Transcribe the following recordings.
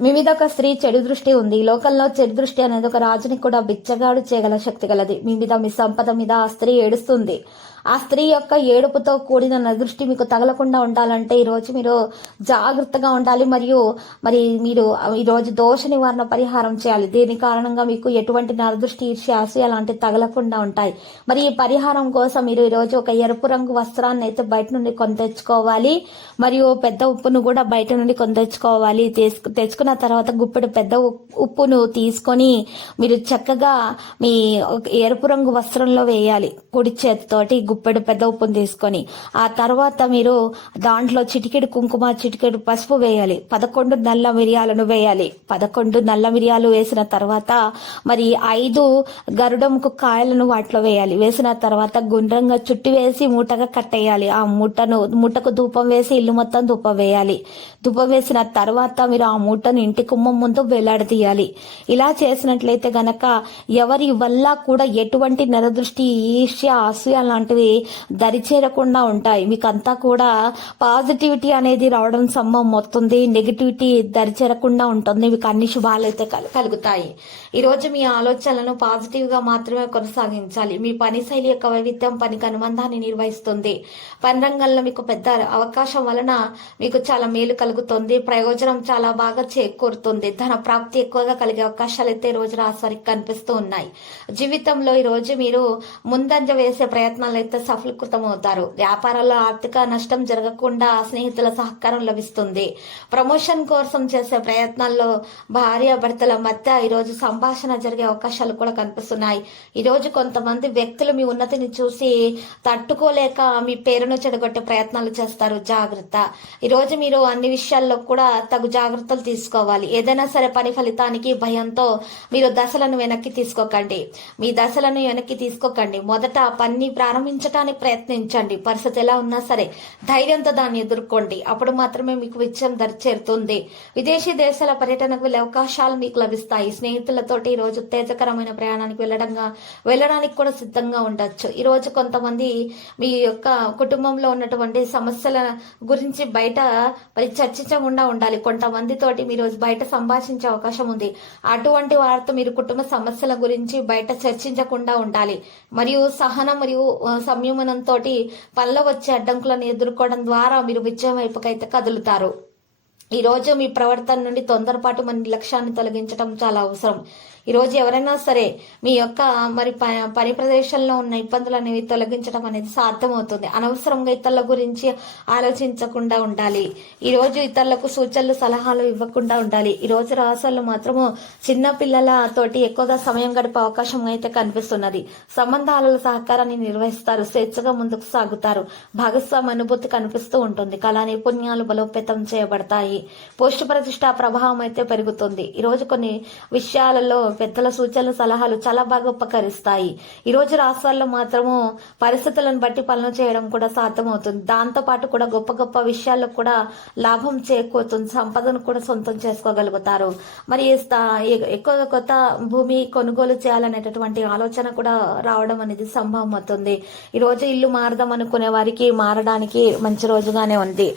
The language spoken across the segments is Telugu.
మీ మీద ఒక స్త్రీ చెడు దృష్టి ఉంది. లోకంలో చెడు దృష్టి అనేది ఒక రాజుని కూడా బిచ్చగాడు చేయగల శక్తి గలది. మీ మీద మీ సంపద మీద ఆ స్త్రీ ఏడుస్తుంది. ఆ స్త్రీ యొక్క ఏడుపుతో కూడిన నదృష్టి మీకు తగలకుండా ఉండాలంటే ఈరోజు మీరు జాగ్రత్తగా ఉండాలి. మరియు మరి మీరు ఈరోజు దోష నివారణ పరిహారం చేయాలి. దీని కారణంగా మీకు ఎటువంటి నరదృష్టి ఈర్ష్య అసూయ తగలకుండా ఉంటాయి. మరి ఈ పరిహారం కోసం మీరు ఈ రోజు ఒక ఎరుపు రంగు వస్త్రాన్ని అయితే బయట నుండి కొని తెచ్చుకోవాలి. మరియు పెద్ద ఉప్పును కూడా బయట నుండి కొని తెచ్చుకోవాలి. తెచ్చుకున్న తర్వాత గుప్పెడు పెద్ద ఉప్- ఉప్పును తీసుకొని మీరు చక్కగా మీ ఎరుపు రంగు వస్త్రంలో వేయాలి. కుడి చేతితోటి గుప్పెడు పెద్ద ఉప్పును తీసుకొని ఆ తర్వాత మీరు దాంట్లో చిటికెడు కుంకుమ చిటికెడు పసుపు వేయాలి. పదకొండు నల్ల మిరియాలను వేయాలి. పదకొండు నల్ల మిరియాలు వేసిన తర్వాత మరి ఐదు గరుడముకు కాయలను వాటిలో వేయాలి. వేసిన తర్వాత గుండ్రంగా చుట్టి వేసి మూటగా కట్టేయాలి. ఆ మూటను మూటకు ధూపం వేసి ఇల్లు మొత్తం ధూపం వేయాలి. ధూపం వేసిన తర్వాత మీరు ఆ మూటను ఇంటి కుమ్మం ముందు వేలాడదీయాలి. ఇలా చేసినట్లయితే గనక ఎవరి వల్ల కూడా ఎటువంటి నరదృష్టి ఈర్ష్య అసూయ లాంటివి దరిచేరకుండా ఉంటాయి. మీకు అంతా కూడా పాజిటివిటీ అనేది రావడం సంభవం వస్తుంది నెగిటివిటీ దరిచేరకుండా ఉంటుంది. మీకు అన్ని శుభాలు అయితే కలుగుతాయి. ఈరోజు మీ ఆలోచనలను పాజిటివ్గా మాత్రమే కొనసాగించాలి. మీ పని శైలి యొక్క వైవిధ్యం పనికి అనుబంధాన్ని నిర్వహిస్తుంది. పని రంగంలో మీకు పెద్ద అవకాశం వలన మీకు చాలా మేలు కలుగుతుంది. ప్రయోజనం చాలా బాగా చేకూరుతుంది. ధన ప్రాప్తి ఎక్కువగా కలిగే అవకాశాలు అయితే ఈ రోజు రాశివారికి కనిపిస్తూ ఉన్నాయి. జీవితంలో ఈ రోజు మీరు ముందంజ వేసే ప్రయత్నాలు అయితే సఫలీకృతం అవుతారు వ్యాపారాల్లో ఆర్థిక నష్టం జరగకుండా స్నేహితుల సహకారం లభిస్తుంది. ప్రమోషన్ కోసం చేసే ప్రయత్నాల్లో భార్య భర్తల మధ్య ఈరోజు సంభాషణ జరిగే అవకాశాలు కూడా కనిపిస్తున్నాయి. ఈరోజు కొంతమంది వ్యక్తులు మీ ఉన్నతిని చూసి తట్టుకోలేక మీ పేరును చెడగొట్టే ప్రయత్నాలు చేస్తారు. జాగ్రత్త. ఈరోజు మీరు అన్ని విషయాల్లో కూడా తగు జాగ్రత్తలు తీసుకోవాలి. ఏదైనా సరే పని ఫలితానికి భయంతో మీరు దశలను వెనక్కి తీసుకోకండి. మీ దశలను వెనక్కి తీసుకోకండి. మొదట పని ప్రారంభించ ప్రారంభించడానికి ప్రయత్నించండి. పరిస్థితి ఎలా ఉన్నా సరే ధైర్యంతో దాన్ని ఎదుర్కోండి. అప్పుడు మాత్రమే మీకు విజయం దరి చేరుతుంది విదేశీ దేశాల పర్యటనకు వెళ్ళే అవకాశాలు మీకు లభిస్తాయి. స్నేహితులతోటి ఈ రోజు ఉత్తేజకరమైన ప్రయాణానికి వెళ్ళడంగా వెళ్ళడానికి కూడా సిద్ధంగా ఉండొచ్చు. ఈ రోజు కొంతమంది మీ యొక్క కుటుంబంలో ఉన్నటువంటి సమస్యల గురించి బయట మరి చర్చించకుండా ఉండాలి. కొంతమందితోటి మీరు బయట సంభాషించే అవకాశం ఉంది. అటువంటి వారితో మీరు కుటుంబ సమస్యల గురించి బయట చర్చించకుండా ఉండాలి. మరియు సహనం మరియు సంయమనంతో పనిలో వచ్చే అడ్డంకులను ఎదుర్కోవడం ద్వారా మీరు విజయం వైపుకైతే కదులుతారు. ఈరోజు మీ ప్రవర్తన నుండి తొందరపాటు మన లక్ష్యాన్ని తొలగించడం చాలా అవసరం. ఈరోజు ఎవరైనా సరే మీ యొక్క మరి ప- పని ప్రదేశంలో ఉన్న ఇబ్బందులు అనేవి తొలగించడం అనేది సాధ్యమవుతుంది. అనవసరంగా ఇతరుల గురించి ఆలోచించకుండా ఉండాలి. ఈరోజు ఇతరులకు సూచనలు సలహాలు ఇవ్వకుండా ఉండాలి. ఈరోజు రోజు మాత్రము చిన్న పిల్లలతోటి ఎక్కువగా సమయం గడిపే అవకాశం అయితే కనిపిస్తున్నది. సంబంధాల సహకారాన్ని నిర్వహిస్తారు. స్వేచ్ఛగా ముందుకు సాగుతారు. భాగస్వామి అనుభూతి కనిపిస్తూ ఉంటుంది. కళా నైపుణ్యాలు బలోపేతం చేయబడతాయి. పోస్ట్ ప్రతిష్ట ప్రభావం అయితే పెరుగుతుంది. ఈ రోజు కొన్ని విషయాలలో పెద్దల సూచనలు సలహాలు చాలా బాగా ఉపకరిస్తాయి. ఈ రోజు రాష్ట్రాల్లో మాత్రము పరిస్థితులను బట్టి పనులు చేయడం కూడా సాధ్యమవుతుంది. దాంతో పాటు కూడా గొప్ప గొప్ప విషయాల్లో కూడా లాభం చేకూరుతుంది. సంపదను కూడా సొంతం చేసుకోగలుగుతారు. మరి ఎక్కువ కొత్త భూమి కొనుగోలు చేయాలనేటటువంటి ఆలోచన కూడా రావడం అనేది సంభవం అవుతుంది ఈ రోజు ఇల్లు మారదాం అనుకునే వారికి మారడానికి మంచి రోజుగానే ఉంది.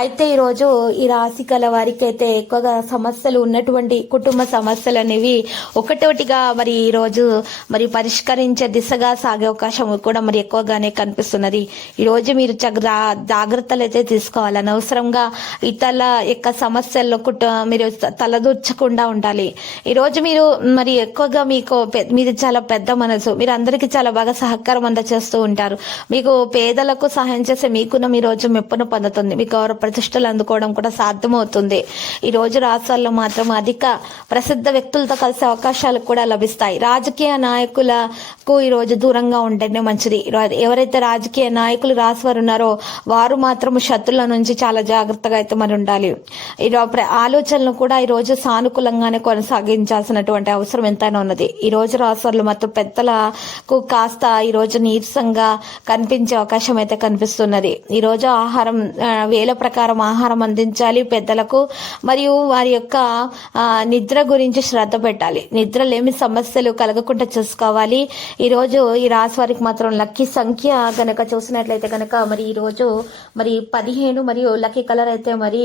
అయితే ఈ రోజు ఈ రాశి గల వారికైతే ఎక్కువగా సమస్యలు ఉన్నటువంటి కుటుంబ సమస్యలు అనేవి ఒకటోటిగా మరి ఈరోజు మరి పరిష్కరించే దిశగా సాగే అవకాశం కూడా మరి ఎక్కువగానే కనిపిస్తున్నది. ఈ రోజు మీరు జాగ్రత్తలు అయితే తీసుకోవాలి. అనవసరంగా ఇతరుల యొక్క సమస్యల్లో కుట మీరు తలదూర్చకుండా ఉండాలి. ఈరోజు మీరు మరి ఎక్కువగా మీకు పె- మీది చాలా పెద్ద మనసు. మీరు అందరికీ చాలా బాగా సహకారం అందచేస్తూ ఉంటారు. మీకు పేదలకు సహాయం చేసే మీకున్న మీ రోజు మెప్పును పొందుతుంది. మీ గౌరవ ప్రతిష్టలు అందుకోవడం కూడా సాధ్యం అర్థమవుతుంది. ఈ రోజు రాష్ట్రాల్లో మాత్రం అధిక ప్రసిద్ధ వ్యక్తులతో కలిసే అవకాశాలు కూడా లభిస్తాయి. రాజకీయ నాయకులకు ఈ రోజు దూరంగా ఉంటేనే మంచిది. ఎవరైతే రాజకీయ నాయకులు రాసివారు ఉన్నారో వారు మాత్రం శత్రుల నుంచి చాలా జాగ్రత్తగా అయితే మరి ఉండాలి. ఈ ఆలోచనలు కూడా ఈ రోజు సానుకూలంగానే కొనసాగించాల్సినటువంటి అవసరం ఎంతైనా ఉన్నది. ఈ రోజు రాష్ట్రాలు మాత్రం పెద్దలకు కాస్త ఈ రోజు నీరసంగా కనిపించే అవకాశం అయితే కనిపిస్తున్నది. ఈ రోజు ఆహారం వేల ప్రకారం ఆహారం అందించాలి. పెద్ద పెద్దలకు మరియు వారి యొక్క నిద్ర గురించి శ్రద్ధ పెట్టాలి. నిద్రలేమి సమస్యలు కలగకుండా చూసుకోవాలి. ఈరోజు ఈ రాశి వారికి మాత్రం లక్కీ సంఖ్య కనుక చూసినట్లయితే కనుక మరి ఈ రోజు మరి పదిహేను మరియు లక్కీ కలర్ అయితే మరి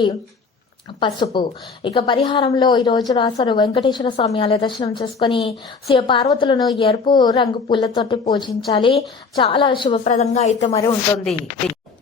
పసుపు. ఇక పరిహారంలో ఈరోజు రాశారు వెంకటేశ్వర స్వామి ఆలయ దర్శనం చేసుకొని శివ పార్వతులను ఎరుపు రంగు పూలతోటి పూజించాలి. చాలా శుభప్రదంగా అయితే మరి ఉంటుంది.